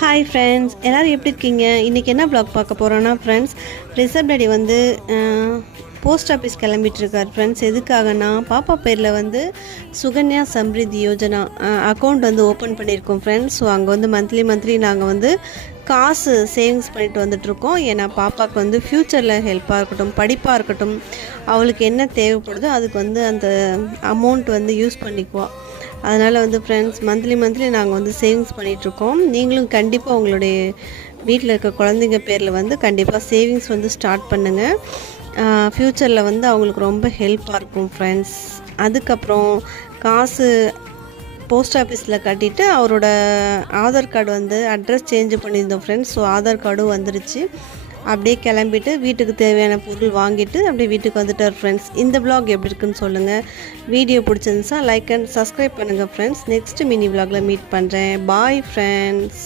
Hi friends, எல்லோரும் எப்படி இருக்கீங்க? இன்றைக்கி என்ன வ்ளாக் பார்க்க போகிறோன்னா ஃப்ரெண்ட்ஸ், ரிஷப் டாடி வந்து போஸ்ட் ஆஃபீஸ் கிளம்பிட்டுருக்கார் ஃப்ரெண்ட்ஸ். எதுக்காகனா பாப்பா பேரில் வந்து சுகன்யா சம்ரிதி யோஜனா அக்கௌண்ட் வந்து ஓப்பன் பண்ணியிருக்கோம் ஃப்ரெண்ட்ஸ். ஸோ அங்கே வந்து மந்த்லி நாங்கள் வந்து காசு சேவிங்ஸ் பண்ணிட்டு வந்துட்ருக்கோம். ஏன்னா பாப்பாவுக்கு வந்து ஃப்யூச்சரில் ஹெல்ப்பாக இருக்கட்டும், படிப்பாக இருக்கட்டும், அவளுக்கு என்ன தேவைப்படுதோ அதுக்கு வந்து அந்த அமௌண்ட் வந்து யூஸ் பண்ணிக்குவோம். அதனால் வந்து ஃப்ரெண்ட்ஸ் மந்த்லி நாங்கள் வந்து சேவிங்ஸ் பண்ணிகிட்ருக்கோம். நீங்களும் கண்டிப்பாக உங்களுடைய வீட்டில் இருக்க குழந்தைங்க பேரில் வந்து கண்டிப்பாக சேவிங்ஸ் வந்து ஸ்டார்ட் பண்ணுங்கள். ஃப்யூச்சரில் வந்து அவங்களுக்கு ரொம்ப ஹெல்ப்பாக இருக்கும் ஃப்ரெண்ட்ஸ். அதுக்கப்புறம் காசு போஸ்ட் ஆஃபீஸில் கட்டிவிட்டு அவரோட ஆதார் கார்டு வந்து அட்ரஸ் சேஞ்ச் பண்ணியிருந்தோம் ஃப்ரெண்ட்ஸ். ஸோ ஆதார் கார்டும் வந்துருச்சு. அப்படியே கிளம்பிட்டு வீட்டுக்கு தேவையான பொருள் வாங்கிட்டு அப்படியே வீட்டுக்கு வந்துட்டார் ஃப்ரெண்ட்ஸ். இந்த வ்ளாக் எப்படி இருக்குன்னு சொல்லுங்கள். வீடியோ பிடிச்சிருந்துச்சா லைக் அண்ட் சப்ஸ்கிரைப் பண்ணுங்கள் ஃப்ரெண்ட்ஸ். நெக்ஸ்ட் மினி வ்ளாகில் மீட் பண்ணுறேன். Bye friends.